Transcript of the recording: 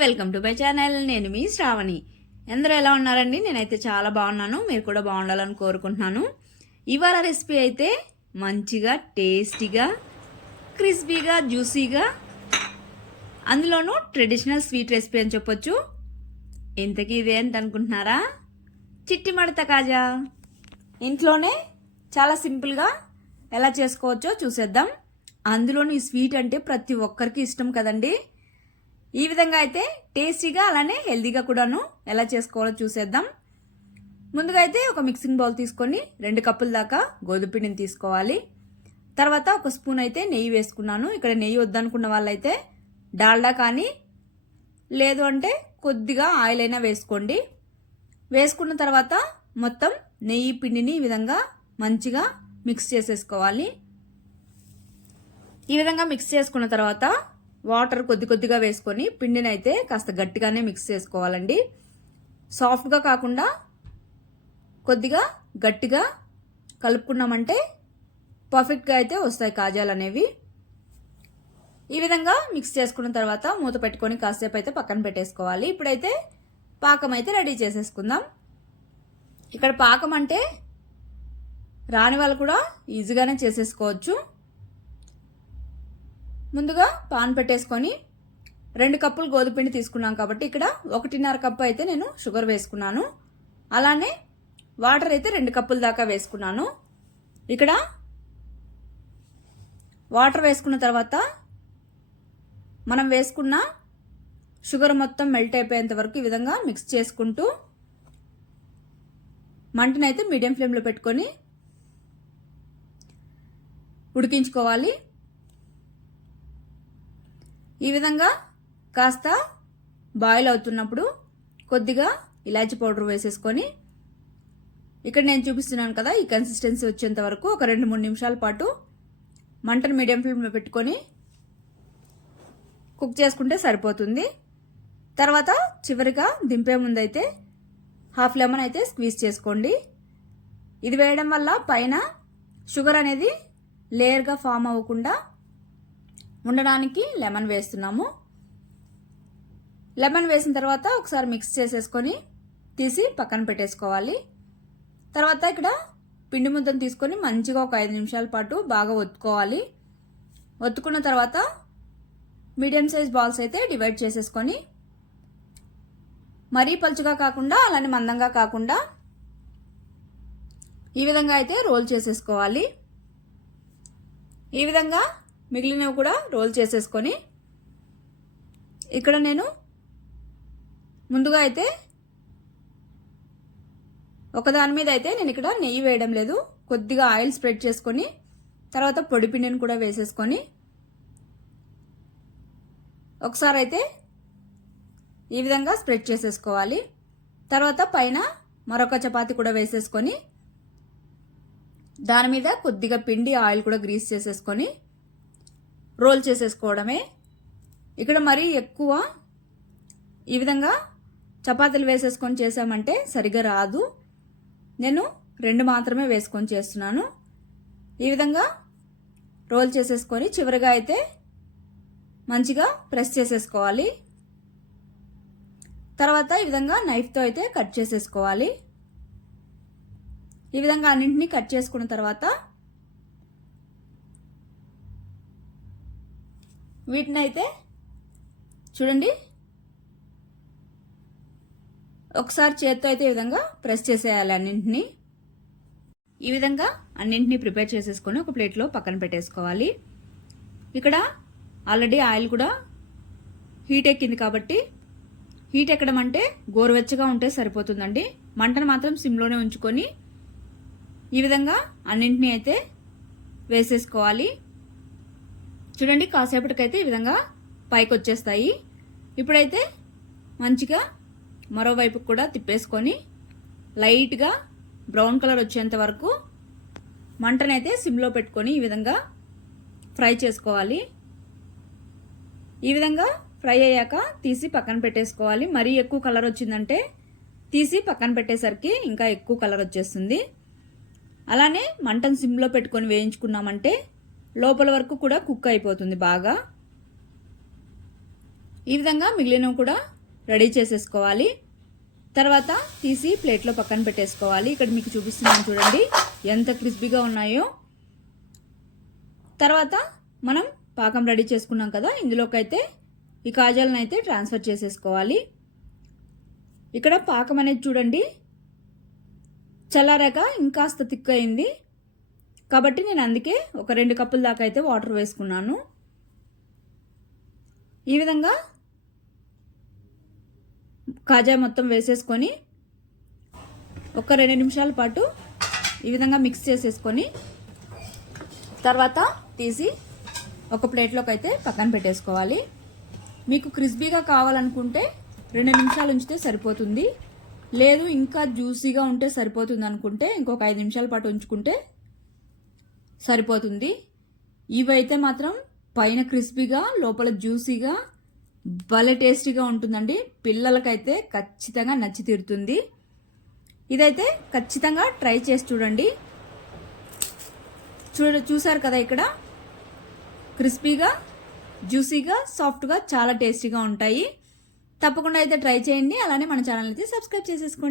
Welcome to my channel. నేను మీ శ్రావణి. అందరూ ఎలా ఉన్నారండి? నేనైతే చాలా బాగున్నాను. మీరు కూడా బాగుండాలని కోరుకుంటున్నాను. ఇవాళ రెసిపీ అయితే మంచిగా టేస్టీగా క్రిస్పీగా జ్యూసీగా అందులోనూ ట్రెడిషనల్ స్వీట్ రెసిపీ అని చెప్పొచ్చు. ఇంతకీ ఇదేంటి అనుకుంటున్నారా? చిట్టి మడత కాజా. ఇంట్లోనే చాలా సింపుల్గా ఎలా చేసుకోవచ్చో చూసేద్దాం. అందులోనూ ఈ స్వీట్ అంటే ప్రతి ఒక్కరికి ఇష్టం కదండి. ఈ విధంగా అయితే టేస్టీగా అలానే హెల్తీగా కూడాను ఎలా చేసుకోవాలో చూసేద్దాం. ముందుగా అయితే ఒక మిక్సింగ్ బౌల్ తీసుకొని రెండు కప్పుల దాకా గోధుమ పిండిని తీసుకోవాలి. తర్వాత ఒక స్పూన్ అయితే నెయ్యి వేసుకున్నాను. ఇక్కడ నెయ్యి వద్దనుకున్న వాళ్ళైతే డాల్డా కానీ లేదు అంటే కొద్దిగా ఆయిల్ అయినా వేసుకోండి. వేసుకున్న తర్వాత మొత్తం నెయ్యి పిండిని ఈ విధంగా మంచిగా మిక్స్ చేసేసుకోవాలి. ఈ విధంగా మిక్స్ చేసుకున్న తర్వాత వాటర్ కొద్ది కొద్దిగా వేసుకొని పిండిని అయితే కాస్త గట్టిగానే మిక్స్ చేసుకోవాలండి. సాఫ్ట్గా కాకుండా కొద్దిగా గట్టిగా కలుపుకున్నామంటే పర్ఫెక్ట్గా అయితే వస్తాయి కాజాలు అనేవి. ఈ విధంగా మిక్స్ చేసుకున్న తర్వాత మూత పెట్టుకొని కాసేపు అయితే పక్కన పెట్టేసుకోవాలి. ఇప్పుడైతే పాకం అయితే రెడీ చేసేసుకుందాం. ఇక్కడ పాకం అంటే రాని వాళ్ళు కూడా ఈజీగానే చేసేసుకోవచ్చు. ముందుగా పాన్ పెట్టేసుకొని రెండు కప్పులు గోధుపిండి తీసుకున్నాం కాబట్టి ఇక్కడ ఒకటిన్నర కప్పు అయితే నేను షుగర్ వేసుకున్నాను. అలానే వాటర్ అయితే రెండు కప్పుల దాకా వేసుకున్నాను. ఇక్కడ వాటర్ వేసుకున్న తర్వాత మనం వేసుకున్న షుగర్ మొత్తం మెల్ట్ అయిపోయేంత వరకు ఈ విధంగా మిక్స్ చేసుకుంటూ మంటనైతే మీడియం ఫ్లేమ్లో పెట్టుకొని ఉడికించుకోవాలి. ఈ విధంగా కాస్త బాయిల్ అవుతున్నప్పుడు కొద్దిగా ఇలాచి పౌడర్ వేసేసుకొని ఇక్కడ నేను చూపిస్తున్నాను కదా ఈ కన్సిస్టెన్సీ వచ్చేంత వరకు ఒక రెండు మూడు నిమిషాల పాటు మంటను మీడియం ఫ్లేమ్లో పెట్టుకొని కుక్ చేసుకుంటే సరిపోతుంది. తర్వాత చివరిగా దింపే ముందైతే హాఫ్ లెమన్ అయితే స్క్వీజ్ చేసుకోండి. ఇది వేయడం వల్ల పైన షుగర్ అనేది లేయర్గా ఫామ్ అవ్వకుండా ఉండడానికి లెమన్ వేస్తున్నాము. లెమన్ వేసిన తర్వాత ఒకసారి మిక్స్ చేసేసుకొని తీసి పక్కన పెట్టేసుకోవాలి. తర్వాత ఇక్కడ పిండి ముద్దను తీసుకొని మంచిగా ఒక ఐదు నిమిషాల పాటు బాగా ఒత్తుకోవాలి. ఒత్తుకున్న తర్వాత మీడియం సైజ్ బాల్స్ అయితే డివైడ్ చేసేసుకొని మరీ పలుచుగా కాకుండా అలానే మందంగా కాకుండా ఈ విధంగా అయితే రోల్ చేసేసుకోవాలి. ఈ విధంగా మిగిలినవి కూడా రోల్ చేసేసుకొని ఇక్కడ నేను ముందుగా అయితే ఒకదాని మీద అయితే నేను ఇక్కడ నెయ్యి వేయడం లేదు. కొద్దిగా ఆయిల్ స్ప్రెడ్ చేసుకొని తర్వాత పొడి పిండిని కూడా వేసేసుకొని ఒకసారి అయితే ఈ విధంగా స్ప్రెడ్ చేసేసుకోవాలి. తర్వాత పైన మరొక చపాతి కూడా వేసేసుకొని దాని మీద కొద్దిగా పిండి ఆయిల్ కూడా గ్రీస్ చేసేసుకొని రోల్ చేసేసుకోవడమే. ఇక్కడ మరీ ఎక్కువ ఈ విధంగా చపాతీలు వేసేసుకొని చేసామంటే సరిగా రాదు. నేను రెండు మాత్రమే వేసుకొని చేస్తున్నాను. ఈ విధంగా రోల్ చేసేసుకొని చివరిగా అయితే మంచిగా ప్రెస్ చేసేసుకోవాలి. తర్వాత ఈ విధంగా నైఫ్తో అయితే కట్ చేసేసుకోవాలి. ఈ విధంగా అన్నింటినీ కట్ చేసుకున్న తర్వాత వీటిని అయితే చూడండి. ఒకసారి చేత్తో అయితే ఈ విధంగా ప్రెస్ చేసేయాలి అన్నింటినీ. ఈ విధంగా అన్నింటినీ ప్రిపేర్ చేసేసుకొని ఒక ప్లేట్లో పక్కన పెట్టేసుకోవాలి. ఇక్కడ ఆల్రెడీ ఆయిల్ కూడా హీట్ ఎక్కింది కాబట్టి హీట్ ఎక్కడం అంటే గోరువెచ్చగా ఉంటే సరిపోతుందండి. మంటను మాత్రం సిమ్లోనే ఉంచుకొని ఈ విధంగా అన్నింటినీ అయితే వేసేసుకోవాలి. చూడండి కాసేపటికైతే ఈ విధంగా పైకి వచ్చేస్తాయి ఇప్పుడైతే మంచిగా మరోవైపు కూడా తిప్పేసుకొని లైట్గా బ్రౌన్ కలర్ వచ్చేంత వరకు మంటనైతే సిమ్లో పెట్టుకొని ఈ విధంగా ఫ్రై చేసుకోవాలి. ఈ విధంగా ఫ్రై అయ్యాక తీసి పక్కన పెట్టేసుకోవాలి. మరీ ఎక్కువ కలర్ వచ్చిందంటే తీసి పక్కన పెట్టేసరికి ఇంకా ఎక్కువ కలర్ వచ్చేస్తుంది. అలానే మంటను సిమ్లో పెట్టుకొని వేయించుకున్నామంటే లోపల వరకు కూడా కుక్ అయిపోతుంది బాగా. ఈ విధంగా మిగిలినవి కూడా రెడీ చేసేసుకోవాలి. తర్వాత తీసి ప్లేట్లో పక్కన పెట్టేసుకోవాలి. ఇక్కడ మీకు చూపిస్తున్నాను చూడండి ఎంత క్రిస్పీగా ఉన్నాయో. తర్వాత మనం పాకం రెడీ చేసుకున్నాం కదా ఇందులోకైతే ఈ కాజాలను అయితే ట్రాన్స్ఫర్ చేసేసుకోవాలి. ఇక్కడ పాకం అనేది చూడండి చల్లారాక ఇంకాస్త థిక్ అయింది. కాబట్టి నేను అందుకే ఒక రెండు కప్పుల దాకా అయితే వాటర్ వేసుకున్నాను. ఈ విధంగా కాజా మొత్తం వేసేసుకొని ఒక రెండు నిమిషాల పాటు ఈ విధంగా మిక్స్ చేసేసుకొని తర్వాత తీసి ఒక ప్లేట్లోకి అయితే పక్కన పెట్టేసుకోవాలి. మీకు క్రిస్పీగా కావాలనుకుంటే రెండు నిమిషాలు ఉంచితే సరిపోతుంది. లేదు ఇంకా జ్యూసీగా ఉంటే సరిపోతుంది అనుకుంటే ఇంకొక ఐదు నిమిషాల పాటు ఉంచుకుంటే సరిపోతుంది. ఇవైతే మాత్రం పైన క్రిస్పీగా లోపల జ్యూసీగా భలే టేస్టీగా ఉంటుందండి. పిల్లలకైతే ఖచ్చితంగా నచ్చి తీరుతుంది. ఇదైతే ఖచ్చితంగా ట్రై చేసి చూడండి. చూడ చూసారు కదా ఇక్కడ? క్రిస్పీగా జ్యూసీగా సాఫ్ట్గా చాలా టేస్టీగా ఉంటాయి. తప్పకుండా అయితే ట్రై చేయండి. అలానే మన ఛానల్ అయితే సబ్స్క్రైబ్ చేసేసుకోండి.